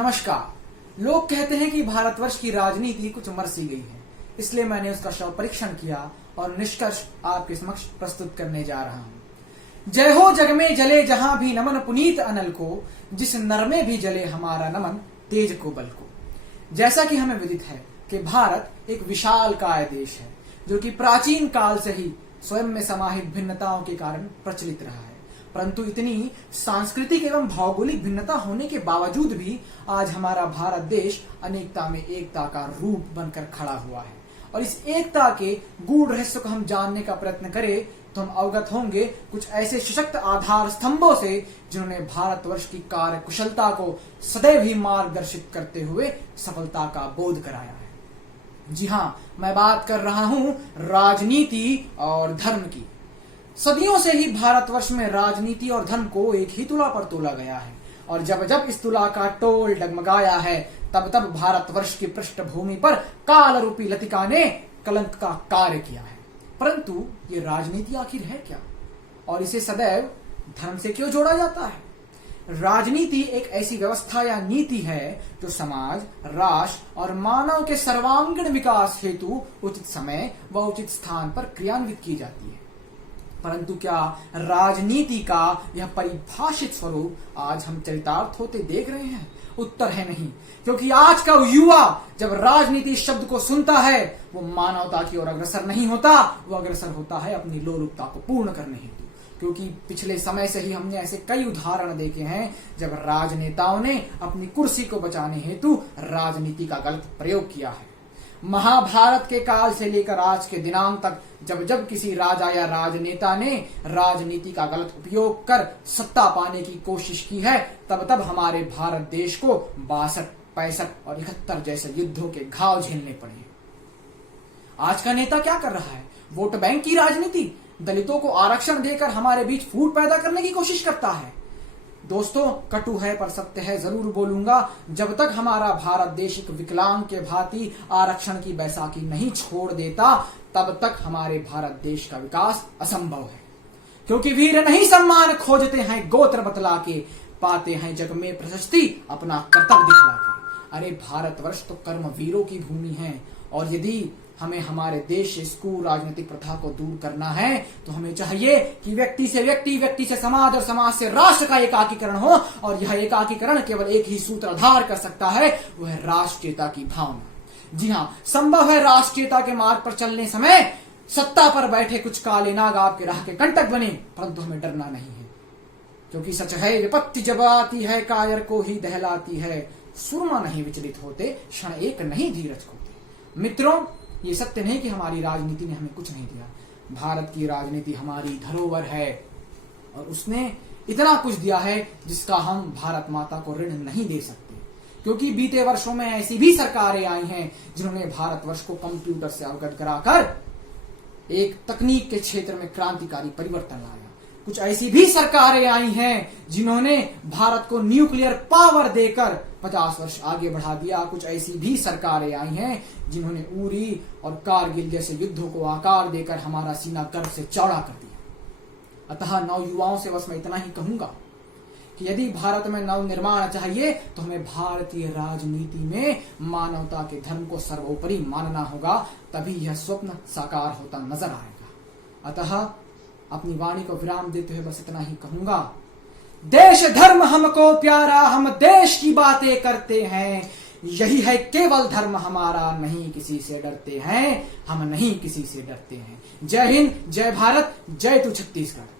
नमस्कार। लोग कहते हैं कि भारतवर्ष की राजनीति कुछ मर सी गई है, इसलिए मैंने उसका शव परीक्षण किया और निष्कर्ष आपके समक्ष प्रस्तुत करने जा रहा हूं। जय हो जग में जले जहां भी नमन पुनीत अनल को, जिस नर में भी जले हमारा नमन तेज को बल को। जैसा कि हमें विदित है कि भारत एक विशालकाय देश है जो कि प्राचीन काल से ही स्वयं में समाहित भिन्नताओं के कारण प्रचलित रहा है, परंतु इतनी सांस्कृतिक एवं भौगोलिक भिन्नता होने के बावजूद भी आज हमारा भारत देश अनेकता में एकता का रूप बनकर खड़ा हुआ है। और इस एकता के गूढ़ रहस्य को हम जानने का प्रयत्न करें तो हम अवगत होंगे कुछ ऐसे सशक्त आधार स्तंभों से जिन्होंने भारतवर्ष की कार्य कुशलता को सदैव ही मार्गदर्शित करते हुए सफलता का बोध कराया है। जी हाँ, मैं बात कर रहा हूं राजनीति और धर्म की। सदियों से ही भारतवर्ष में राजनीति और धर्म को एक ही तुला पर तोला गया है, और जब जब इस तुला का टोल डगमगाया है तब तब भारतवर्ष की पृष्ठभूमि पर काल रूपी लतिका ने कलंक का कार्य किया है। परंतु ये राजनीति आखिर है क्या, और इसे सदैव धर्म से क्यों जोड़ा जाता है? राजनीति एक ऐसी व्यवस्था या नीति है जो समाज, राष्ट्र और मानव के सर्वांगीण विकास हेतु उचित समय व उचित स्थान पर क्रियान्वित की जाती है। परंतु क्या राजनीति का यह परिभाषित स्वरूप आज हम चरितार्थ होते देख रहे हैं? उत्तर है नहीं, क्योंकि आज का युवा जब राजनीति शब्द को सुनता है वो मानवता की ओर अग्रसर नहीं होता, वो अग्रसर होता है अपनी लोलुपता को पूर्ण करने हेतु। क्योंकि पिछले समय से ही हमने ऐसे कई उदाहरण देखे हैं जब राजनेताओं ने अपनी कुर्सी को बचाने हेतु राजनीति का गलत प्रयोग किया है। महाभारत के काल से लेकर आज के दिनांक तक जब जब किसी राजा या राजनेता ने राजनीति का गलत उपयोग कर सत्ता पाने की कोशिश की है, तब तब हमारे भारत देश को 62, 65 और 71 जैसे युद्धों के घाव झेलने पड़े। आज का नेता क्या कर रहा है? वोट बैंक की राजनीति, दलितों को आरक्षण देकर हमारे बीच फूट पैदा करने की कोशिश करता है। दोस्तों, कटु है पर सत्य है जरूर बोलूंगा, जब तक हमारा भारत देश एक विकलांग के भांति आरक्षण की बैसाखी नहीं छोड़ देता तब तक हमारे भारत देश का विकास असंभव है। क्योंकि वीर नहीं सम्मान खोजते हैं गोत्र बतला के, पाते हैं जग में प्रशस्ति अपना कर्तव्य दिखला के। अरे भारतवर्ष तो कर्म वीरों की भूमि है, और यदि हमें हमारे देश से इस राजनीतिक प्रथा को दूर करना है तो हमें चाहिए कि व्यक्ति से व्यक्ति, व्यक्ति से समाज और समाज से राष्ट्र का एकाकीकरण हो, और यह एकाकीकरण केवल एक ही सूत्रधार कर सकता है, वह है राष्ट्रीयता की भावना। जी हाँ, संभव है राष्ट्रीयता के मार्ग पर चलने समय सत्ता पर बैठे कुछ काले नाग आपके राह के कंटक बने, परंतु हमें डरना नहीं है, क्योंकि सच है विपत्ति जब आती है कायर को ही दहलाती है, सुरमा नहीं विचलित होते, क्षण एक नहीं धीरज खोते। मित्रों, ये सत्य नहीं कि हमारी राजनीति ने हमें कुछ नहीं दिया। भारत की राजनीति हमारी धरोहर है, और उसने इतना कुछ दिया है जिसका हम भारत माता को ऋण नहीं दे सकते। क्योंकि बीते वर्षों में ऐसी भी सरकारें आई हैं जिन्होंने भारतवर्ष को कंप्यूटर से अवगत कराकर एक तकनीक के क्षेत्र में क्रांतिकारी परिवर्तन लाया। कुछ ऐसी भी सरकारें आई हैं जिन्होंने भारत को न्यूक्लियर पावर देकर 50 वर्ष आगे बढ़ा दिया। कुछ ऐसी भी सरकारें आई हैं जिन्होंने उरी और कारगिल जैसे युद्धों को आकार देकर हमारा सीना गर्व से चौड़ा कर दिया। अतः नवयुवाओं से बस मैं इतना ही कहूंगा कि यदि भारत में नव निर्माण चाहिए तो हमें भारतीय राजनीति में मानवता के धर्म को सर्वोपरि मानना होगा, तभी यह स्वप्न साकार होता नजर आएगा। अतः अपनी वाणी को विराम देते हुए बस इतना ही कहूंगा, देश धर्म हमको प्यारा, हम देश की बातें करते हैं, यही है केवल धर्म हमारा, नहीं किसी से डरते हैं, हम नहीं किसी से डरते हैं। जय हिंद, जय भारत, जय तू छत्तीसगढ़।